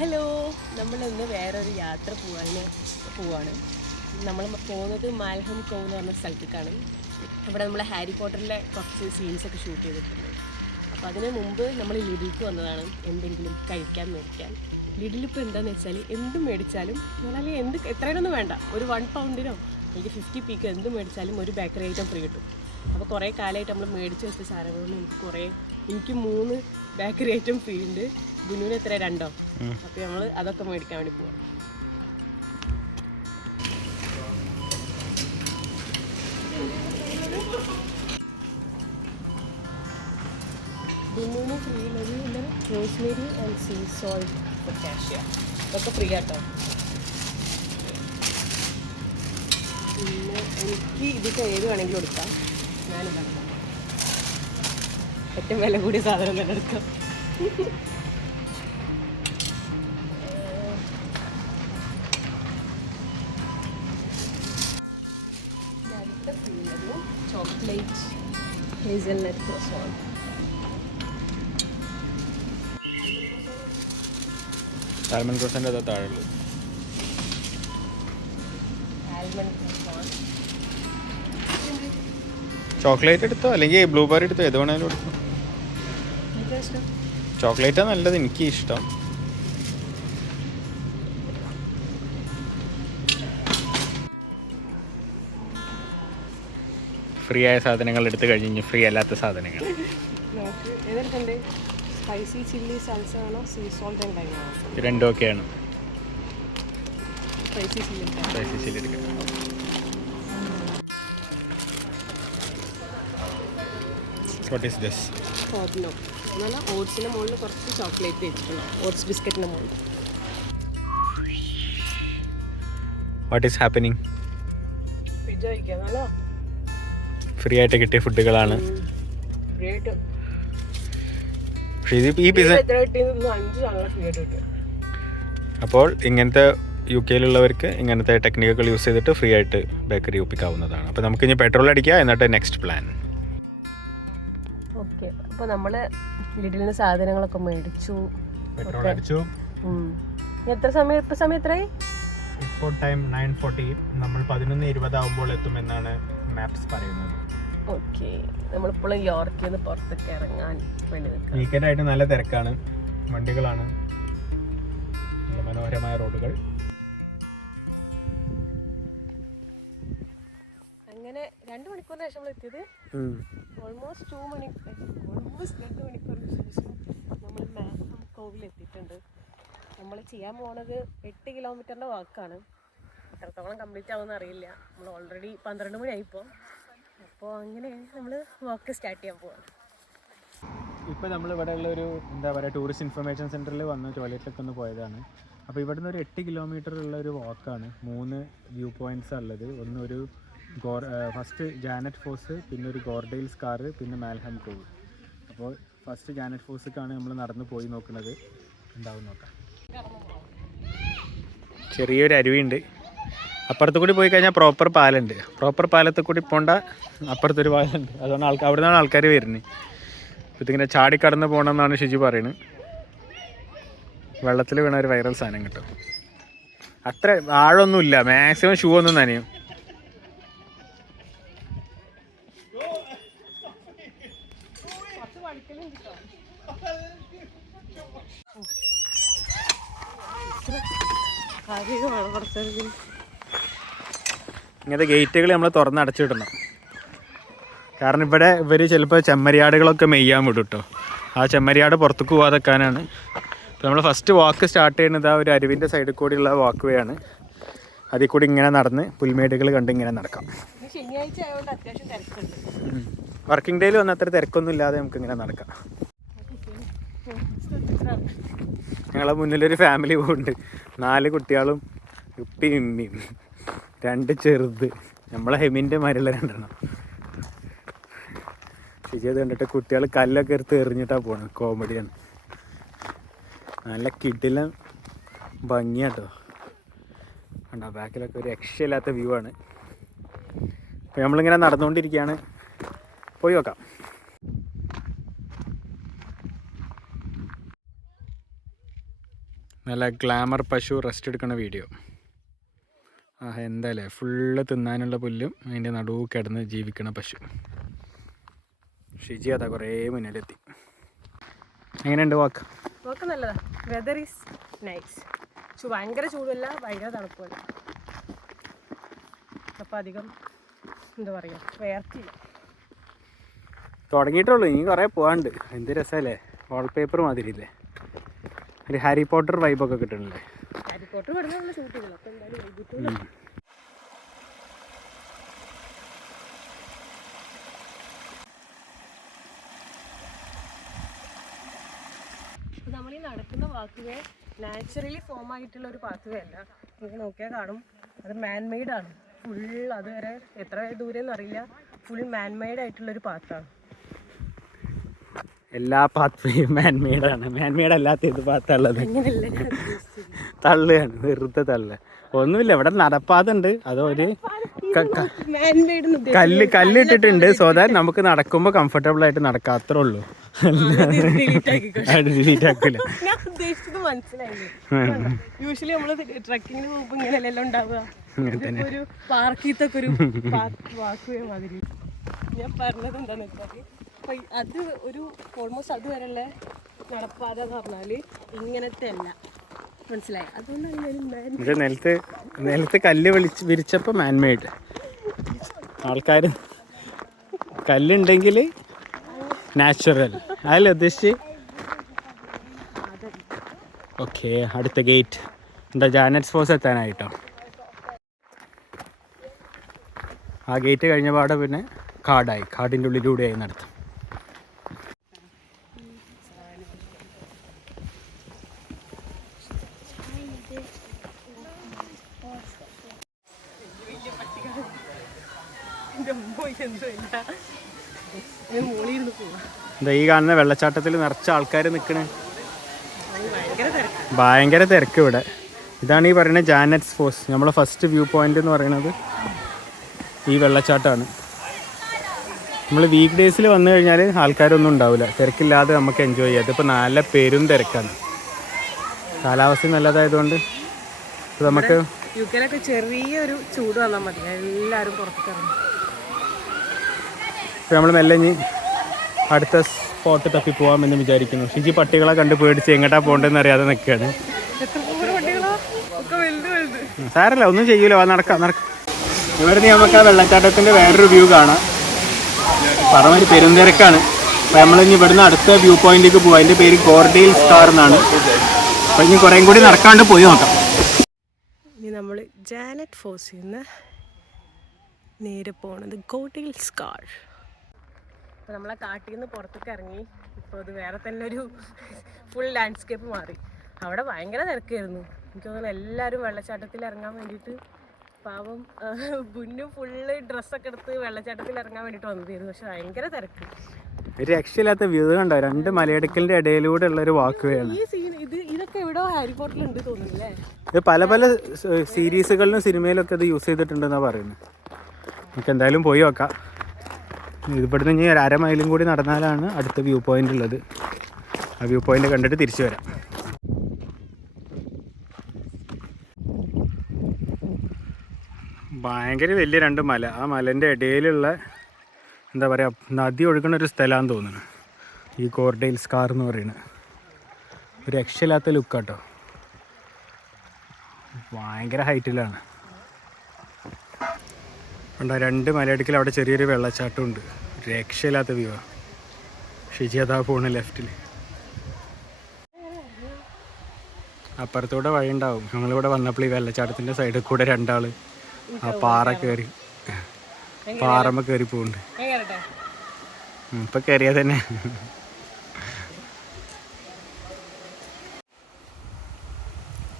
Hello, നമ്മളിന്ന് വേറൊരു യാത്ര പോവാണ്. നമ്മൾ പോകുന്നത് മാൽഹം കോവ് എന്ന് പറഞ്ഞ സ്ഥലത്തേക്കാണ്. അവിടെ നമ്മൾ ഹാരി പോട്ടറിലെ കുറച്ച് സീൻസൊക്കെ ഷൂട്ട് ചെയ്തിട്ടുണ്ട്. അപ്പോൾ അതിന് മുമ്പ് നമ്മൾ ലിഡിലേക്ക് വന്നതാണ് എന്തെങ്കിലും കഴിക്കാൻ മേടിക്കാൻ. ലിഡിലിപ്പോൾ എന്താണെന്ന് വെച്ചാൽ എന്തും മേടിച്ചാലും എന്നാൽ എത്രയൊന്നും വേണ്ട, ഒരു £1 എനിക്ക് 50 പീക്ക് എന്ത് മേടിച്ചാലും ഒരു ബേക്കറി ഐറ്റം ഫ്രീ കിട്ടും. അപ്പോൾ കുറേ കാലമായിട്ട് നമ്മൾ മേടിച്ച് വെച്ച സാധനങ്ങളിൽ എനിക്ക് 3 ബേക്കറി ഐറ്റം ഫ്രീ ഉണ്ട്. ബുനുവിന് എത്ര 2? അപ്പോൾ നമ്മൾ അതൊക്കെ മേടിക്കാൻ വേണ്ടി പോവാം. ബുനുവിന് ഫ്രീ ഉള്ളത് റോസ്മേരി ആൻഡ് സീ സോൾട്ട് പൊട്ടാഷ്യ, ഇതൊക്കെ ഫ്രീ ആട്ടോ. പിന്നെ എനിക്ക് ഇതൊക്കെ ഏത് വേണമെങ്കിലും എടുക്കാം. ഞാനെന്താ ഏറ്റവും വില കൂടിയ സാധനം തന്നെ എടുക്കാം. Chocolate hazelnut croissant. Almond croissant അതാ താഴെയുള്ളത്. ചോക്ലേറ്റ് എടുത്തോ അല്ലെങ്കിൽ ബ്ലൂബെറി എടുത്തോ, ഏത് വേണേലും എടുത്തോ. ചോക്ലേറ്റാണ് നല്ലത്, എനിക്ക് ഇഷ്ടം. ഫ്രീ ആയ സാധനങ്ങൾ എടുത്തു കഴിഞ്ഞ് ഫ്രീ അല്ലാത്ത സാധനങ്ങൾ സ്പൈസി ചില്ലി സൽസ ആണോ സീ സോൾട്ട് ആൻഡ് ലൈം ആണോ? രണ്ടും ഒക്കെയാണ്. സ്പൈസി ചില്ലി എടുക്കാം. What is this? ഹോബ്നോ നല്ല ഓട്സിൻ്റെ മുകളിൽ കുറച്ച് ചോക്ലേറ്റ് വെച്ചിട്ടുണ്ടോ, ഓട്സ് ബിസ്ക്കറ്റിൻ്റെ മുകളിൽ. What is happening? പിസ്സ കഴിക്കാം, നല്ല ഫ്രീ ആയിട്ട് കിട്ടിയ ഫുഡുകളാണ്. ഫ്രീ ആയിട്ട് ഈ പിസ്സ 5 സാധനം ഫ്രീ ആയിട്ട് കിട്ടും. അപ്പോൾ ഇങ്ങനത്തെ UK-ലുള്ളവർക്ക് ഇങ്ങനത്തെ ടെക്നിക്കുകൾ യൂസ് ചെയ്തിട്ട് ഫ്രീ ആയിട്ട് ബേക്കറി ഒപ്പിക്കാവുന്നതാണ്. അപ്പോൾ നമുക്ക് ഇനി പെട്രോൾ അടിക്കുക, എന്നിട്ട് നെക്സ്റ്റ് പ്ലാൻ. ഓക്കെ, അപ്പോൾ നമ്മൾ ലിഡിൽ നിന്ന് സാധനങ്ങളൊക്കെ മേടിച്ചു. പെട്രോൾ അടിച്ചു. ഇപ്പം സമയം എത്രയായി? ഇപ്പോൾ ടൈം 9:40. നമ്മൾ 11:20 ആകുമ്പോൾ എത്തുമെന്നാണ് മാപ്സ് പറയുന്നത്. ഓക്കെ, നമ്മളിപ്പോൾ യോർക്കിൽ നിന്ന് പുറത്തൊക്കെ ഇറങ്ങാൻ വേണ്ടി നിൽക്കാം. വീക്കെൻഡായിട്ട് നല്ല തിരക്കാണ്, വണ്ടികളാണ്, നല്ല മനോഹരമായ റോഡുകൾ. അങ്ങനെ 2 മണിക്കൂറിന് ശേഷം നമ്മൾ എത്തിയത്. ഓൾമോസ്റ്റ് 2 മണിക്കൂറിന് ശേഷം നമ്മൾ മാൽഹം കോവിൽ എത്തിയിട്ടുണ്ട്. നമ്മൾ ചെയ്യാൻ പോകുന്നത് 8 കിലോമീറ്ററിൻ്റെ വാക്കാണ്. എത്രത്തോളം കംപ്ലീറ്റ് ആവുമെന്ന് അറിയില്ല. നമ്മൾ ഓൾറെഡി 12 മണിയായിപ്പോൾ. അപ്പോൾ അങ്ങനെ നമ്മൾ വാക്ക് സ്റ്റാർട്ട് ചെയ്യാൻ പോവാണ്. ഇപ്പോൾ നമ്മൾ ഇവിടെ ഉള്ളൊരു ടൂറിസ്റ്റ് ഇൻഫർമേഷൻ സെൻറ്ററിൽ വന്ന് ടോയ്ലറ്റിലൊക്കെ ഒന്ന് പോയതാണ്. അപ്പോൾ ഇവിടുന്ന് ഒരു 8 കിലോമീറ്റർ ഉള്ള ഒരു വാക്കാണ്. 3 വ്യൂ പോയിൻറ്റ്സാണ് ഉള്ളത്. ഒന്നൊരു ഫസ്റ്റ് ജാനറ്റ് ഫോൾസ്, പിന്നെ ഒരു ഗോർഡെയിൽ സ്കാർ, പിന്നെ മാൽഹം കോവ്. അപ്പോൾ ഫസ്റ്റ് ജാനറ്റ് ഫോൾസിലേക്കാണ് നമ്മൾ നടന്ന് പോയി നോക്കുന്നത്. ഉണ്ടാവും നോക്കാം. ചെറിയൊരു അരുവിയുണ്ട്. അപ്പുറത്ത് കൂടി പോയി കഴിഞ്ഞാൽ പ്രോപ്പർ പാലുണ്ട്. പ്രോപ്പർ പാലത്തിൽ കൂടി പോകേണ്ട അപ്പുറത്തൊരു പാലുണ്ട്. അതുകൊണ്ട് അവിടെ നിന്നാണ് ആൾക്കാർ വരുന്നത്. അപ്പോൾ ഇതിങ്ങനെ ചാടിക്കടന്ന് പോകണമെന്നാണ് ഷിജി പറയുന്നത്. വെള്ളത്തിൽ വീണ ഒരു വൈറൽ സാധനം കിട്ടും. അത്ര ആഴമൊന്നുമില്ല, മാക്സിമം ഷൂ ഒന്നും നനയും. ഇങ്ങനത്തെ ഗേറ്റുകൾ നമ്മൾ തുറന്നടച്ചിടണം. കാരണം ഇവിടെ ഇവർ ചിലപ്പോൾ ചെമ്മരിയാടുകളൊക്കെ മെയ്യാൻ വിടും കേട്ടോ. ആ ചെമ്മരിയാട് പുറത്തേക്ക് പോകാതെക്കാനാണ്. ഇപ്പോൾ നമ്മൾ ഫസ്റ്റ് വാക്ക് സ്റ്റാർട്ട് ചെയ്യുന്നത് ആ ഒരു അരുവിൻ്റെ സൈഡിൽ കൂടിയുള്ള വാക്ക് വേ ആണ്. അതിൽ കൂടി ഇങ്ങനെ നടന്ന് പുൽമേടുകൾ കണ്ട് ഇങ്ങനെ നടക്കാം. വർക്കിംഗ് ഡേയിൽ വന്ന് അത്ര തിരക്കൊന്നും ഇല്ലാതെ നമുക്ക് ഇങ്ങനെ നടക്കാം. ഞങ്ങളെ മുന്നിലൊരു ഫാമിലി പോകുന്നുണ്ട്. 4 കുട്ടികളും ഉപ്പിയും ഉമ്മയും 2 ചെറുത്. നമ്മളെ ഹെമിൻ്റെ മാരുള്ള 2 ശരിയത് കണ്ടിട്ട് കുട്ടികൾ കല്ലൊക്കെ എടുത്ത് എറിഞ്ഞിട്ടാണ് പോകണം. കോമഡിയാണ്. നല്ല കിടിലൻ ഭംഗിയാട്ടോ. കണ്ടോ, ബാക്കിലൊക്കെ ഒരു രക്ഷയില്ലാത്ത വ്യൂ ആണ്. അപ്പോൾ നമ്മളിങ്ങനെ നടന്നുകൊണ്ടിരിക്കുകയാണ്. പോയി നോക്കാം. നല്ല ഗ്ലാമർ പശു റെസ്റ്റ് എടുക്കുന്ന വീഡിയോ. എന്തായാലേ ഫുള്ള് തിന്നാനുള്ള പുല്ലും അതിൻ്റെ നടുവ് കിടന്ന് ജീവിക്കണ പശു. ഷിജി അതാ കുറേ മുന്നിലെത്തി. എങ്ങനെയുണ്ട് വാക്ക്? വാക്ക് നല്ലതാ. Whether is nice. ഭയങ്കര ചൂടുമല്ല, ഭയങ്കര തണുപ്പല്ല. അപ്പം അധികം എന്താ പറയുക, വേർത്തില്ല. തുടങ്ങിയിട്ടുള്ളൂ, ഇനി കുറേ പോകാണ്ട്. എന്ത് രസമല്ലേ, വാൾപേപ്പർ മാതിരിയില്ലേ, ഒരു ഹാരി പോട്ടർ വൈബൊക്കെ കിട്ടണില്ലേ. ഹാരി പോട്ടർ വരുന്ന ഷൂട്ട് ചെയ്തല്ലോ, അപ്പം എന്തായാലും വൈകിട്ടും നമ്മൾ ഈ നടക്കുന്ന പാത്വേ നാച്ചുറലി ഫോം ആയിട്ടുള്ള ഒരു പാത്വേ അല്ല. നിങ്ങൾക്ക് നോക്കിയാൽ കാണും, അത് മാൻമെയ്ഡ് ആണ്. ഫുൾ അതുവരെ എത്ര ദൂരം എന്നറിയില്ല, ഫുൾ മാൻമെയ്ഡ് ആയിട്ടുള്ളൊരു പാത്താണ്. എല്ലാ പാത്വയും മാൻമെയ്ഡാണ്. മാൻമെയ്ഡ് അല്ലാത്ത ഇത് പാത്തുള്ളത് തള്ളുകയാണ്, വെറുതെ തള്ളു. ഒന്നുമില്ല, ഇവിടെ നടപ്പാതുണ്ട്. അതൊരു കല്ലിട്ടിട്ടുണ്ട്, സോ ദാറ്റ് നമുക്ക് നടക്കുമ്പോൾ കംഫർട്ടബിൾ ആയിട്ട് നടക്കാം, അത്രേ ഉള്ളൂ. ഡിലീറ്റ് ആക്കില്ല. യൂഷ്വലി നമ്മള് ട്രക്കിങ്ങിന് പോകുമ്പോ ഇങ്ങനെയല്ലോ ഉണ്ടാവുക. ഒരു പാർക്കിത്തൊക്കെ ഒരു വാക്കുവേ മാതിരി. ഞാൻ പറഞ്ഞത് എന്താന്ന് വെച്ചാല്, അപ്പൊ അത് ഒരു ഓൾമോസ്റ്റ് അതുവരെയുള്ള നടപ്പാത എന്ന് പറഞ്ഞാല് ഇങ്ങനത്തെ അല്ല, മനസ്സിലായി? അതുകൊണ്ടാണ് നിലത്ത് കല്ല് വിരിച്ചപ്പോൾ മാൻമെയ്ഡ്. ആൾക്കാർ കല്ലുണ്ടെങ്കിൽ നാച്ചുറൽ അതല്ലേ ഉദ്ദേശിച്ച്? ഓക്കെ, അടുത്ത ഗേറ്റ് എന്താ, ജാനറ്റ്സ് ഫോഴ്സ് എത്താനായിട്ടോ. ആ ഗേറ്റ് കഴിഞ്ഞ പാടെ പിന്നെ കാടായി, കാടിൻ്റെ ഉള്ളിലൂടെയായി നടത്തും. എന്താ ഈ കാണുന്ന വെള്ളച്ചാട്ടത്തിൽ നിറച്ച ആൾക്കാർ നിൽക്കണേ, ഭയങ്കര തിരക്ക് ഇവിടെ. ഇതാണ് ഈ പറയുന്നത് ജാനറ്റ്സ് ഫോഴ്സ്. നമ്മളെ ഫസ്റ്റ് വ്യൂ പോയിന്റ് എന്ന് പറയുന്നത് ഈ വെള്ളച്ചാട്ടമാണ്. നമ്മൾ വീക്ക് ഡേയ്സിൽ വന്നു കഴിഞ്ഞാൽ ആൾക്കാരൊന്നും ഉണ്ടാവില്ല, തിരക്കില്ലാതെ നമുക്ക് എൻജോയ് ചെയ്യാം. ഇതിപ്പോൾ നല്ല പേരും തിരക്കാണ്, കാലാവസ്ഥ നല്ലതായതുകൊണ്ട്. നമുക്ക് യുകെയിലൊക്കെ ചെറിയൊരു ചൂട് വന്നാൽ മതി, എല്ലാവരും പുറത്തേക്ക് ഇറങ്ങും. ഇപ്പോൾ നമ്മൾ മെല്ലെ അടുത്ത സ്പോട്ട് തപ്പി പോകാമെന്ന് വിചാരിക്കുന്നു. ഷിജി പട്ടികളെ കണ്ട് പേടിച്ച് എങ്ങോട്ടാ പോകേണ്ടതെന്ന് അറിയാതെ നിൽക്കുകയാണ്. സാരല്ല, ഒന്നും ചെയ്യൂല, നടക്കാം. ഇവിടെ നമുക്ക് ആ വെള്ളച്ചാട്ടത്തിൻ്റെ വേറൊരു വ്യൂ കാണാം. പറഞ്ഞൊരു പെരുന്തിരക്കാണ്. അപ്പോൾ നമ്മളിനി ഇവിടുന്ന് അടുത്ത വ്യൂ പോയിന്റിലേക്ക് പോകാം. അതിൻ്റെ പേര് ഗോർഡെയിൽ സ്കാർ എന്നാണ്. അപ്പോൾ ഇനി കുറേയും കൂടി നടക്കാണ്ട് പോയി നോക്കാം. ഇനി നമ്മൾ ജാനറ്റ് ഫോഴ്സിൽ നിന്ന് നേരെ പോകുന്നത് ഗോർഡെയിൽ സ്കാർ. അപ്പോൾ നമ്മളെ കാട്ടിൽ നിന്ന് പുറത്തേക്ക് ഇറങ്ങി. ഇപ്പോൾ അത് വേറെ തന്നെ ഒരു ഫുൾ ലാൻഡ്സ്കേപ്പ് മാറി. അവിടെ ഭയങ്കര തിരക്കായിരുന്നു. എനിക്ക് തോന്നുന്നു എല്ലാവരും വെള്ളച്ചാട്ടത്തിൽ ഇറങ്ങാൻ വേണ്ടിയിട്ട്, പാവം ബുന്നു ഫുള്ള് ഡ്രസ്സൊക്കെ എടുത്ത് വെള്ളച്ചാട്ടത്തിൽ ഇറങ്ങാൻ വേണ്ടിയിട്ട് വന്നതായിരുന്നു. പക്ഷെ ഭയങ്കര തിരക്ക്, ഒരു രക്ഷയില്ലാത്ത വ്യൂ കണ്ടോ. രണ്ട് മലയിടുക്കലിൻ്റെ ഇടയിലൂടെ ഉള്ള ഒരു വാക്കുവേയാണ് ഈ സീൻ. ഇതൊക്കെ എവിടെയോ ഹാരി പോട്ടറിലുണ്ട് തോന്നുന്നില്ലേ? ഇത് പല സീരീസുകളിലും സിനിമയിലൊക്കെ ഇത് യൂസ് ചെയ്തിട്ടുണ്ടെന്നാണ് പറയുന്നത്. നമുക്ക് എന്തായാലും പോയി നോക്കാം. ഇവിടുന്ന് ഇനി ഒരു 1/2 മൈലും കൂടി നടന്നാലാണ് അടുത്ത വ്യൂ പോയിന്റ് ഉള്ളത്. ആ വ്യൂ പോയിന്റ് കണ്ടിട്ട് തിരിച്ചു വരാം. ഭയങ്കര വലിയ 2 മല. ആ മലേൻ്റെ ഇടയിലുള്ള എന്താ പറയുക, നദി ഒഴുകുന്ന ഒരു സ്ഥലമാണെന്ന് തോന്നുന്നു ഈ ഗോർഡെയിൽ സ്കാർ എന്ന് പറയുന്നത്. ഒരു രക്ഷയില്ലാത്ത ലുക്കാട്ടോ, ഭയങ്കര ഹൈറ്റിലാണ്. കണ്ടോ 2 മലയിടുക്കിൽ അവിടെ ചെറിയൊരു വെള്ളച്ചാട്ടമുണ്ട്. രക്ഷയില്ലാത്ത വ്യൂ ആണ്. ഷിജി അതാ പോണ് ലെഫ്റ്റിൽ. അപ്പുറത്തൂടെ വഴി ഉണ്ടാവും. ഞങ്ങളിവിടെ വന്നപ്പോൾ ഈ വെള്ളച്ചാട്ടത്തിൻ്റെ സൈഡിൽ കൂടെ 2 ആൾ ആ പാറമ്മ കയറി പോകുന്നുണ്ട്. ഇപ്പം കയറിയാൽ തന്നെ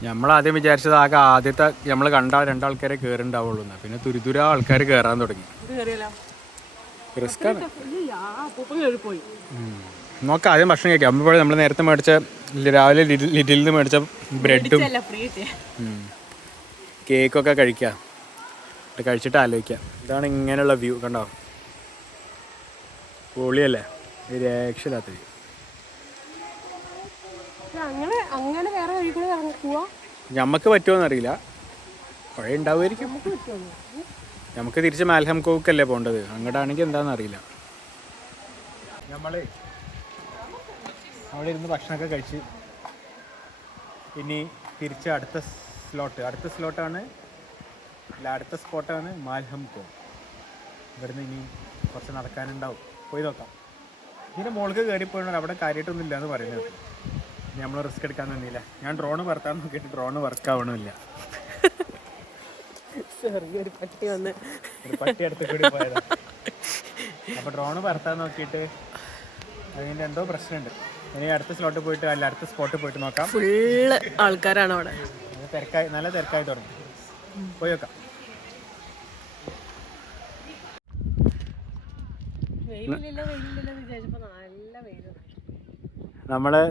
നമ്മളാദ്യം വിചാരിച്ചത് ആദ്യത്തെ നമ്മൾ കണ്ട 2 ആൾക്കാരെ കയറുണ്ടാവുള്ളൂ. പിന്നെ തുരുതുര ആൾക്കാർ കയറാൻ തുടങ്ങി. റിസ്ക്കാണ്. നോക്കാം, ആദ്യം ഭക്ഷണം കഴിക്കാം. അപ്പോൾ നമ്മൾ നേരത്തെ മേടിച്ച രാവിലെ ലിറ്റിൽ നിന്ന് മേടിച്ച ബ്രെഡും കേക്കൊക്കെ കഴിക്കാം. കഴിച്ചിട്ട് ആലോചിക്കാം. ഇതാണ് ഇങ്ങനെയുള്ള വ്യൂ കണ്ടോ, പൊളിയല്ലേ, രക്ഷയില്ലാത്ത വ്യൂ. അങ്ങനെ അങ്ങനെ വേറെ വഴി കൂടെ പോവാ നമുക്ക് പറ്റുമോന്ന് അറിയില്ല, പുഴ ഉണ്ടാവുമായിരിക്കും. നമുക്ക് പറ്റുമോ? നമുക്ക് തിരിച്ച് മാൽഹം കോവിക്കല്ലേ പോകേണ്ടത്, അങ്ങോട്ടാണെങ്കിൽ എന്താണെന്ന് അറിയില്ല. നമ്മൾ അവിടെ ഇരുന്ന് ഭക്ഷണമൊക്കെ കഴിച്ച് ഇനി തിരിച്ച് അടുത്ത സ്ലോട്ടാണ് അടുത്ത സ്പോട്ടാണ് മാൽഹം കോവ്. ഇവിടുന്ന് ഇനി കുറച്ച് നടക്കാനുണ്ടാവും, പോയി നോക്കാം. ഇതിൻ്റെ മുകളിൽ കയറിപ്പോയി അവിടെ കാര്യമായിട്ടൊന്നും ഇല്ല എന്ന് പറയുന്നത്. ഇനി നമ്മൾ റിസ്ക് എടുക്കാൻ തന്നില്ല. ഞാൻ ഡ്രോണ് പറത്താൻ നോക്കിയിട്ട് ഡ്രോണ് വർക്ക് ആവണമില്ല. ഒരു പട്ടി വന്ന് ഒരു പട്ടി അടുത്ത് കൂടി പോയതാണ്. അപ്പോൾ ഡ്രോണ് പറത്താൻ നോക്കിയിട്ട് അതിൻ്റെ എന്തോ പ്രശ്നമുണ്ട്. ഇനി അടുത്ത സ്ലോട്ടിൽ പോയിട്ട് അടുത്ത സ്പോട്ടിൽ പോയിട്ട് നോക്കാം. ഫുള്ള് ആൾക്കാരാണ് അവിടെ. നല്ല തിരക്കായി തുടങ്ങി. പോയി നോക്കാം.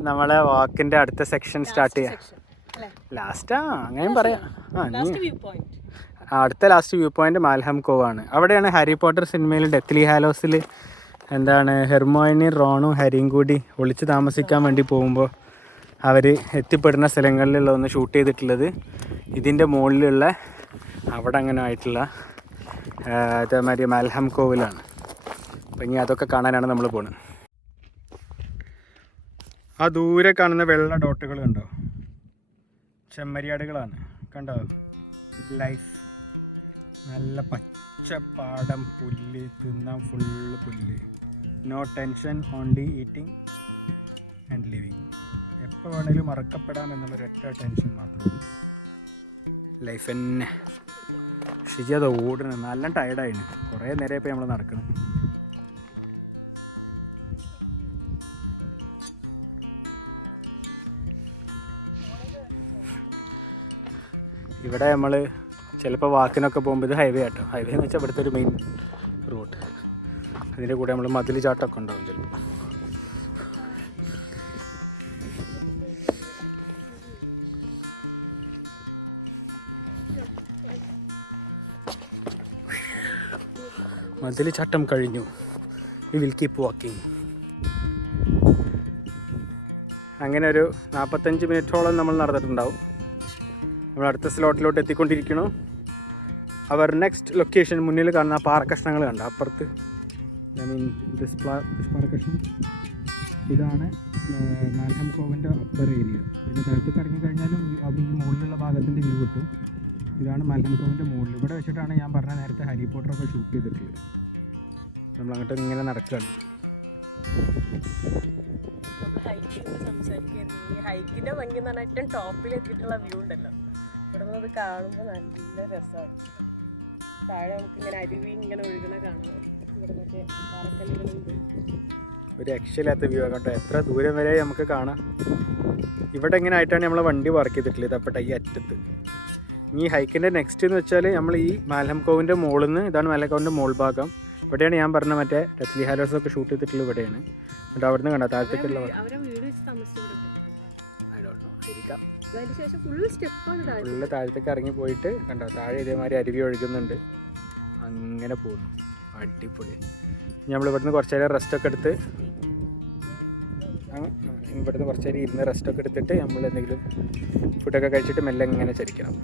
നമ്മളെ വാക്കിന്റെ അടുത്ത സെക്ഷൻ സ്റ്റാർട്ട് ചെയ്യാം. ലാസ്റ്റാ അങ്ങനെയും പറയാം. അടുത്ത ലാസ്റ്റ് വ്യൂ പോയിന്റ് മാൽഹം കോവ് ആണ്. അവിടെയാണ് ഹാരി പോട്ടർ സിനിമയിൽ ഡെത്ത്ലി ഹാലോസിൽ എന്താണ് ഹെർമോയിനും റോണും ഹാരിയും കൂടി ഒളിച്ച് താമസിക്കാൻ വേണ്ടി പോകുമ്പോൾ അവർ എത്തിപ്പെടുന്ന സ്ഥലങ്ങളിലുള്ള ഒന്ന് ഷൂട്ട് ചെയ്തിട്ടുള്ളത്. ഇതിൻ്റെ മുകളിലുള്ള അവിടെ അങ്ങനെ ആയിട്ടുള്ള അതേമാതിരി മാൽഹം കോവിലാണ്. അപ്പം ഇനി അതൊക്കെ കാണാനാണ് നമ്മൾ പോകുന്നത്. ആ ദൂരെ കാണുന്ന വെള്ള ഡോട്ടുകൾ കണ്ടോ? ചെമ്മരിയാടുകളാണ്, കണ്ടോ? ലൈഫ് നല്ല പച്ചപ്പാടം, പുല്ല് തിന്നാൻ ഫുള്ള് പുല്ല്. No tension, only eating and living. എപ്പോൾ വേണേലും മറക്കപ്പെടാം എന്നുള്ളൊരൊറ്റ ടെൻഷൻ മാത്രമേ ഉള്ളൂ. ലൈഫ് തന്നെ. ശരി, അത് ഓടണം. നല്ല ടയർഡായിന്, കുറേ നേരം ഇപ്പോൾ നമ്മൾ നടക്കണം. ഇവിടെ നമ്മൾ ചിലപ്പോൾ വാക്കിനൊക്കെ പോകുമ്പോൾ ഇത് ഹൈവേ ആട്ടോ. ഹൈവേ എന്ന് വെച്ചാൽ ഇവിടുത്തെ ഒരു മെയിൻ റോഡ്. അതിൻ്റെ കൂടെ നമ്മൾ മതിൽ ചാട്ടമൊക്കെ ഉണ്ടാവും ചിലപ്പോൾ. മതിൽ ചാട്ടം കഴിഞ്ഞു. We will keep walking. അങ്ങനെ ഒരു 45 മിനിറ്റോളം നമ്മൾ നടന്നിട്ടുണ്ടാവും. നമ്മൾ അടുത്ത സ്ലോട്ടിലോട്ട് എത്തിക്കൊണ്ടിരിക്കണം. അവർ നെക്സ്റ്റ് ലൊക്കേഷൻ മുന്നിൽ കാണുന്ന പാറക്കഷ്ണങ്ങൾ കണ്ട അപ്പുറത്ത്, ഐ മീൻ ദിസ് പാറക്കഷ്ണം, ഇതാണ് മാൽഹം കോവിൻ്റെ അപ്പർ ഏരിയ. പിന്നെ താഴത്തേക്ക് ഇറങ്ങിക്കഴിഞ്ഞാലും ഈ മുകളിലുള്ള ഭാഗത്തിൻ്റെ വ്യൂ കിട്ടും. ഇതാണ് മാൽഹം കോവിൻ്റെ മുകളിൽ. ഇവിടെ വെച്ചിട്ടാണ് ഞാൻ പറഞ്ഞ നേരത്തെ ഹാരി പോട്ടറൊക്കെ ഷൂട്ട് ചെയ്തിട്ടുള്ളത്. നമ്മൾ അങ്ങോട്ട് ഇങ്ങനെ നടക്കുകയാണ്. ഈ ഹൈക്കിന്റെ ഭംഗി എന്ന് പറഞ്ഞാൽ ഏറ്റവും ടോപ്പിൽ എത്തിയിട്ടുള്ള വ്യൂ ഉണ്ടല്ലോ, ഇവിടെ നിന്ന് അത് കാണുമ്പോൾ നല്ല രസമാണ്. താഴെ നമുക്ക് ഇങ്ങനെ അരുവി ഇങ്ങനെ ഒഴുകണ കാണുമ്പോൾ ഇവിടെ മറ്റേ പാറക്കല്ലുകളുണ്ട്. ഒരു രക്ഷയില്ലാത്ത വ്യൂ ആകട്ടെ. എത്ര ദൂരം വരെ നമുക്ക് കാണാം. ഇവിടെ ഇങ്ങനെ ആയിട്ടാണ് നമ്മളെ വണ്ടി പാർക്ക് ചെയ്തിട്ടുള്ളത്. അപ്പോൾ ഈ അറ്റത്ത് ഈ ഹൈക്കിൻ്റെ നെക്സ്റ്റ് എന്ന് വെച്ചാൽ നമ്മൾ ഈ മാൽഹം കോവിൻ്റെ മുകളിൽ നിന്ന്, ഇതാണ് മാൽഹം കോവിൻ്റെ മോൾ ഭാഗം. ഇവിടെയാണ് ഞാൻ പറഞ്ഞ മറ്റേ ഡെത്ത്ലി ഹാലോസ് ഒക്കെ ഷൂട്ട് ചെയ്തിട്ടുള്ളത്. ഇവിടെയാണ്. എന്നിട്ട് അവിടെ നിന്ന് കണ്ടോ താഴത്തേക്കുള്ള ഫുള്ള് താഴത്തേക്ക് ഇറങ്ങി പോയിട്ട് കണ്ടോ താഴെ ഇതേമാതിരി അരുവി ഒഴുകുന്നുണ്ട്. അങ്ങനെ പോകുന്നു. അടിപൊളി. നമ്മൾ ഇവിടുന്ന് കുറച്ച് നേരം റെസ്റ്റൊക്കെ എടുത്ത് ഇവിടുന്ന് കുറച്ച് നേരം ഇരുന്ന് റെസ്റ്റൊക്കെ എടുത്തിട്ട് നമ്മൾ എന്തെങ്കിലും ഫുഡൊക്കെ കഴിച്ചിട്ട് മെല്ലെ ഇങ്ങനെ ചരിക്കണം.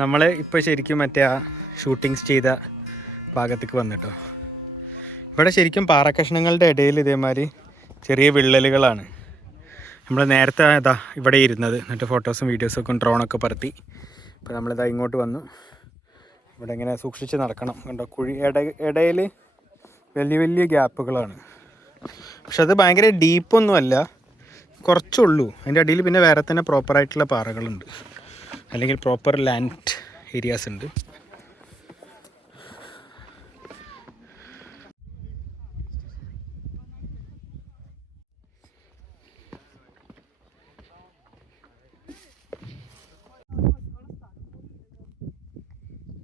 നമ്മൾ ഇപ്പോൾ ശരിക്കും മറ്റേ ആ ഷൂട്ടിങ്സ് ചെയ്ത ഭാഗത്തേക്ക് വന്നിട്ടോ. ഇവിടെ ശരിക്കും പാറക്കഷ്ണങ്ങളുടെ ഇടയിൽ ഇതേമാതിരി ചെറിയ വിള്ളലുകളാണ്. നമ്മൾ നേരത്തെ ഇതാ ഇവിടെ ഇരുന്നത്, എന്നിട്ട് ഫോട്ടോസും വീഡിയോസൊക്കെ ഡ്രോണൊക്കെ പറത്തി. ഇപ്പോൾ നമ്മളിതാ ഇങ്ങോട്ട് വന്നു. ഇവിടെ ഇങ്ങനെ സൂക്ഷിച്ച് നടക്കണം. കണ്ടോ ഇടയിൽ വലിയ വലിയ ഗ്യാപ്പുകളാണ്. പക്ഷെ അത് ഭയങ്കര ഡീപ്പൊന്നുമല്ല, കുറച്ചുള്ളൂ. അതിൻ്റെ അടിയിൽ പിന്നെ വേറെ തന്നെ പ്രോപ്പറായിട്ടുള്ള പാറകളുണ്ട്, അല്ലെങ്കിൽ പ്രോപ്പർ ലാൻഡ് ഏരിയാസ് ഉണ്ട്.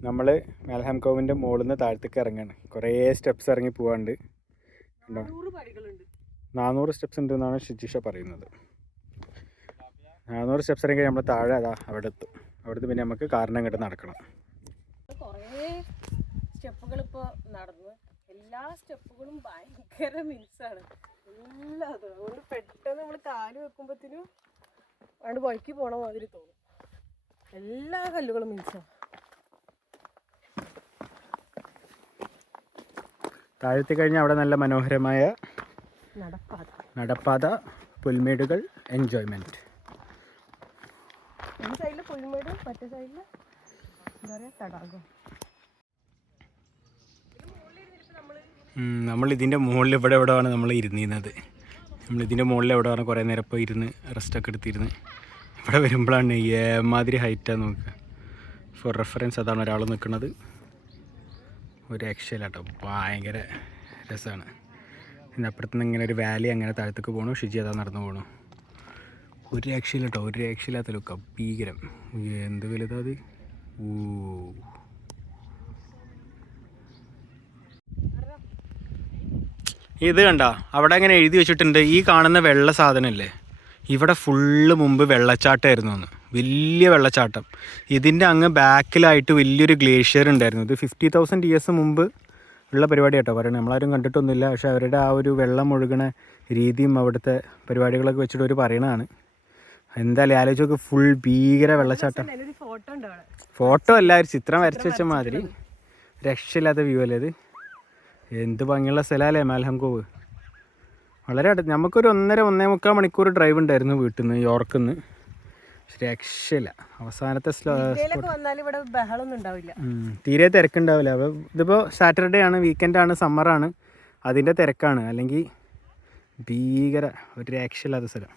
നമ്മൾ മാൽഹാം കോവിൻ്റെ മുകളിൽ നിന്ന് താഴത്തേക്ക് ഇറങ്ങുകയാണ്. കുറേ സ്റ്റെപ്സ് ഇറങ്ങി പോകാണ്ട്. 400 സ്റ്റെപ്സ് ഉണ്ട് എന്നാണ് ഷിജിഷ പറയുന്നത്. 400 സ്റ്റെപ്സ് ഇറങ്ങി നമ്മൾ താഴെ അവിടെ എത്തും. അവിടുത്തെ പിന്നെ നമുക്ക് കാരണം ഇങ്ങോട്ട് നടക്കണം. കുറേ സ്റ്റെപ്പുകൾ ഇപ്പോൾ നടന്നു. എല്ലാ സ്റ്റെപ്പുകളും ഭയങ്കര മിൻസാണ്. എല്ലാം അതുകൊണ്ട് പെട്ടെന്ന് നമ്മൾ കാല് വെക്കുമ്പോഴത്തേനും അവിടെ വഴിക്ക് പോണ മാതിരി തോന്നും. എല്ലാ കല്ലുകളും മിൻസാണ്. താഴത്തെ കഴിഞ്ഞാൽ അവിടെ നല്ല മനോഹരമായ നടപ്പാത, പുൽമേടുകൾ, എൻജോയ്മെൻറ്റ്. ഈ സൈഡിൽ പുൽമേട്, മറ്റേ സൈഡിൽ എന്താ പറയുക തടാകം. നമ്മൾ ഇതിൻ്റെ മുകളിൽ എവിടെയാണ് നമ്മൾ ഇരുന്നിരുന്നത്. നമ്മളിതിൻ്റെ മുകളിൽ എവിടെയാണ് കുറേ നേരം ഇപ്പോൾ ഇരുന്ന് റെസ്റ്റൊക്കെ എടുത്തിരുന്ന്. ഇവിടെ വരുമ്പോഴാണ് ഏമാതിരി ഹൈറ്റാണ് നോക്കുക. ഫോർ റെഫറൻസ് അതാണ് ഒരാൾ നിൽക്കുന്നത്. ഒരു രക്ഷയില്ല കേട്ടോ, ഭയങ്കര രസമാണ്. പിന്നെ അപ്പുറത്തുനിന്ന് ഇങ്ങനെ ഒരു വാലി അങ്ങനെ താഴത്തേക്ക് പോകണു. ഷിജി അതാ നടന്നു പോകണു. ഒരു രക്ഷയില്ല കേട്ടോ, ഒരു രക്ഷയില്ലാത്ത ലുക്ക, ഭീകരം. എന്ത് വലുതാ അത്. ഇത് കണ്ട അവിടെ അങ്ങനെ എഴുതി വെച്ചിട്ടുണ്ട്, ഈ കാണുന്ന വെള്ള സാധനമല്ലേ, ഇവിടെ ഫുള്ള് മുമ്പ് വെള്ളച്ചാട്ടമായിരുന്നു എന്ന്. വലിയ വെള്ളച്ചാട്ടം. ഇതിൻ്റെ അങ്ങ് ബാക്കിലായിട്ട് വലിയൊരു ഗ്ലേഷ്യർ ഉണ്ടായിരുന്നു. ഇത് 50,000 years മുമ്പ് ഉള്ള പരിപാടി കേട്ടോ പറയുന്നത്. നമ്മളാരും കണ്ടിട്ടൊന്നുമില്ല. പക്ഷെ അവരുടെ ആ ഒരു വെള്ളം ഒഴുകണ രീതിയും അവിടുത്തെ പരിപാടികളൊക്കെ വെച്ചിട്ട് ഒരു പറയണതാണ്. എന്തായാലും ആലോചിച്ച് നോക്ക്, ഫുൾ ഭീകര വെള്ളച്ചാട്ടം. ഫോട്ടോ അല്ല, ഒരു ചിത്രം വരച്ച് വെച്ച മാതിരി. രക്ഷയില്ലാത്ത വ്യൂ അല്ലേ ഇത്. എന്ത് ഭംഗിയുള്ള സ്ഥലമല്ലേ മാൽഹാം കോവ്. വളരെ അടുത്ത്. നമുക്കൊരു 1.5-1.25 മണിക്കൂർ ഡ്രൈവ് ഉണ്ടായിരുന്നു വീട്ടിൽ നിന്ന്, യോർക്കിൽ നിന്ന്. രക്ഷയില്ല. അവസാനത്തെ തീരെ തിരക്കുണ്ടാവില്ല. അപ്പോൾ ഇതിപ്പോൾ സാറ്റർഡേ ആണ്, വീക്കെൻഡാണ്, സമ്മറാണ്, അതിൻ്റെ തിരക്കാണ്. അല്ലെങ്കിൽ ഭീകര ഒരു രക്ഷയില്ലാത്ത സ്ഥലം.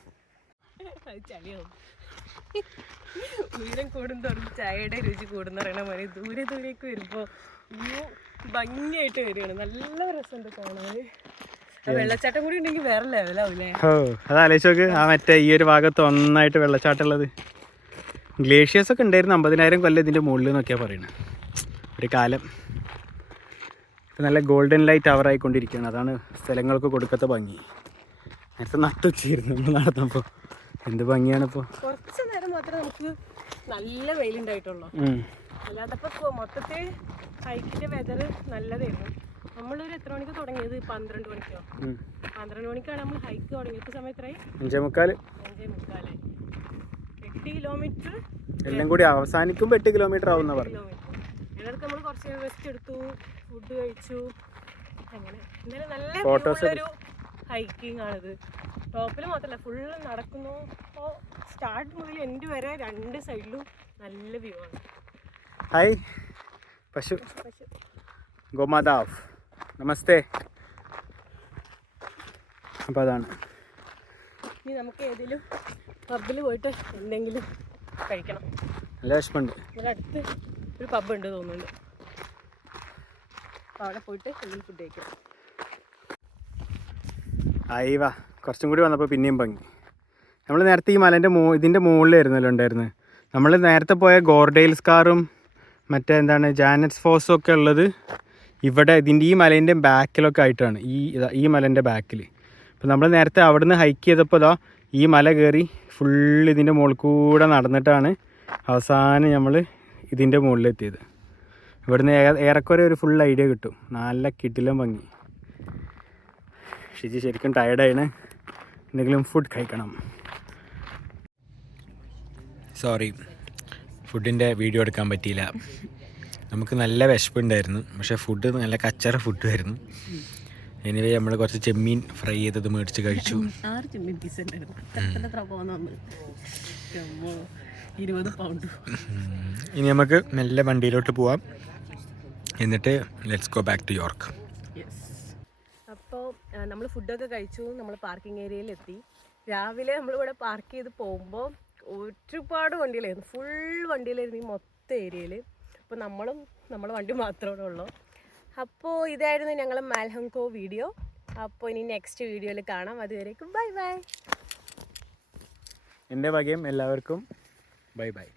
ഉയരം കൂടുന്തോറും ചായയുടെ രുചി കൂടുന്ന പറയണ പോലെ ദൂരെ ദൂരേക്ക് വരുമ്പോൾ ഭംഗിയായിട്ട് വരികയാണ്. നല്ല രസമുണ്ട് കാണാൻ. വെള്ളച്ചാട്ടം കൂടി ഉണ്ടെങ്കിൽ വേറെ ലെവലാവൂലേ. അത് ആലോചിച്ച് നോക്ക്. ആ മറ്റേ ഈ ഒരു ഭാഗത്ത് ഒന്നായിട്ട് വെള്ളച്ചാട്ടം ഉള്ളത്. ഗ്ലേഷ്യേഴ്സ് ഒക്കെ ഉണ്ടായിരുന്നു 50,000 കൊല്ലം ഇതിൻ്റെ മുകളിൽ എന്നൊക്കെയാണ് പറയുന്നത്. ഒരു കാലം. ഇപ്പം നല്ല ഗോൾഡൻ ലൈറ്റ് അവറായിക്കൊണ്ടിരിക്കുകയാണ്. അതാണ് സ്ഥലങ്ങൾക്ക് കൊടുക്കത്ത ഭംഗി. നേരത്തെ നട്ടുവെച്ചിരുന്നു നമ്മൾ നടന്നപ്പോൾ. എന്ത് ഭംഗിയാണിപ്പോൾ. കുറച്ച് നേരം മാത്രമേ നമുക്ക് നല്ല വെയിലുണ്ടായിട്ടുള്ളൂ. അല്ലാതെ ഇപ്പോൾ മൊത്തത്തിൽ ഹൈക്കിൻ്റെ വെതർ നല്ലതായിരുന്നു. നമ്മളൊരു എത്ര മണിക്ക് തുടങ്ങിയത്? 12 മണിക്കോ? 12 മണിക്കാണ് നമ്മൾ ഹൈക്ക് തുടങ്ങിയത്. സമയത്തായി 5:45. 8 കിലോമീറ്റർ എല്ലാം കൂടി അവസാനിക്കുമ്പോൾ 8 കിലോമീറ്റർ ആവുന്ന പറഞ്ഞു. അതിനകത്ത് നമ്മൾ കുറച്ച് റെസ്റ്റ് എടുത്തു, ഫുഡ് കഴിച്ചു. അങ്ങനെ എന്തായാലും നല്ല ഒരു ഹൈക്കിംഗ് ആണിത്. ടോപ്പിൽ മാത്രമല്ല, ഫുള്ള് നടക്കുന്നു. അപ്പോൾ സ്റ്റാർട്ട് മുതൽ എൻഡ് വരെ 2 സൈഡിലും നല്ല വ്യൂ ആണ്. ഹായ് പശു ഗോമാതാവ്, നമസ്തേ. അപ്പോൾ അതാണ്. ഇനി നമുക്ക് ഏതെങ്കിലും പബ്ബിൽ പോയിട്ട് എന്തെങ്കിലും കഴിക്കണം. നല്ല വിശപ്പുണ്ട്. ഇവിടെ അടുത്ത് ഒരു പബ്ബ് ഉണ്ട് തോന്നുന്നുണ്ട്. അപ്പോൾ അവിടെ പോയിട്ട് എന്തെങ്കിലും ഫുഡ് കഴിക്കണം. അയവാ കുറച്ചും കൂടി വന്നപ്പോൾ പിന്നെയും ഭംഗി. നമ്മൾ നേരത്തെ ഈ മലേൻ്റെ ഇതിൻ്റെ മുകളിലായിരുന്നല്ലോ ഉണ്ടായിരുന്നത്. നമ്മൾ നേരത്തെ പോയ ഗോർഡെയിൽ സ്കാറും മറ്റേ എന്താണ് ജാനറ്റ്സ് ഫോസും ഒക്കെ ഉള്ളത് ഇവിടെ ഇതിൻ്റെ ഈ മലേൻ്റെ ബാക്കിലൊക്കെ ആയിട്ടാണ്. ഈ മലേൻ്റെ ബാക്കിൽ. അപ്പോൾ നമ്മൾ നേരത്തെ അവിടെ നിന്ന് ഹൈക്ക് ചെയ്തപ്പോൾ ഇതാ ഈ മല കയറി ഫുൾ ഇതിൻ്റെ മുകളിൽ കൂടെ നടന്നിട്ടാണ് അവസാനം നമ്മൾ ഇതിൻ്റെ മുകളിലെത്തിയത്. ഇവിടുന്ന് ഏറെക്കുറെ ഒരു ഫുൾ ഐഡിയ കിട്ടും. നല്ല കിടിലം ഭംഗി. ഷിജി ശരിക്കും ടയർഡാണ്. എന്തെങ്കിലും ഫുഡ് കഴിക്കണം. സോറി, ഫുഡിൻ്റെ വീഡിയോ എടുക്കാൻ പറ്റിയില്ല. നമുക്ക് നല്ല വിശപ്പുണ്ടായിരുന്നു. പക്ഷേ ഫുഡ് നല്ല കച്ചറ ഫുഡായിരുന്നു. എനിവേ നമ്മൾ കുറച്ച് ചെമ്മീൻ ഫ്രൈ ചെയ്തത് മേടിച്ച് കഴിച്ചു. 6 ചെമ്മീൻ പീസ് ഉണ്ടായിരുന്നു. 20 പൗണ്ട്. ഇനി നമുക്ക് നല്ല വണ്ടിയിലോട്ട് പോവാം. എന്നിട്ട് let's go back to York. അപ്പോൾ നമ്മൾ ഫുഡൊക്കെ കഴിച്ചു. നമ്മൾ പാർക്കിംഗ് ഏരിയയിലെത്തി. രാവിലെ നമ്മളിവിടെ പാർക്ക് ചെയ്ത് പോകുമ്പോൾ ഒരുപാട് വണ്ടികളായിരുന്നു. ഫുൾ വണ്ടിയിലായിരുന്നു ഈ മൊത്തം ഏരിയയിൽ. അപ്പോൾ നമ്മളെ വണ്ടി മാത്രമേ ഉള്ളൂ. അപ്പോൾ ഇതായിരുന്നു ഞങ്ങൾ മാൽഹാം കോവ് വീഡിയോ. അപ്പോൾ ഇനി നെക്സ്റ്റ് വീഡിയോയിൽ കാണാം. അതുവരേക്കും ബൈ ബൈ. എൻ്റെ വകയും എല്ലാവർക്കും ബൈ ബൈ.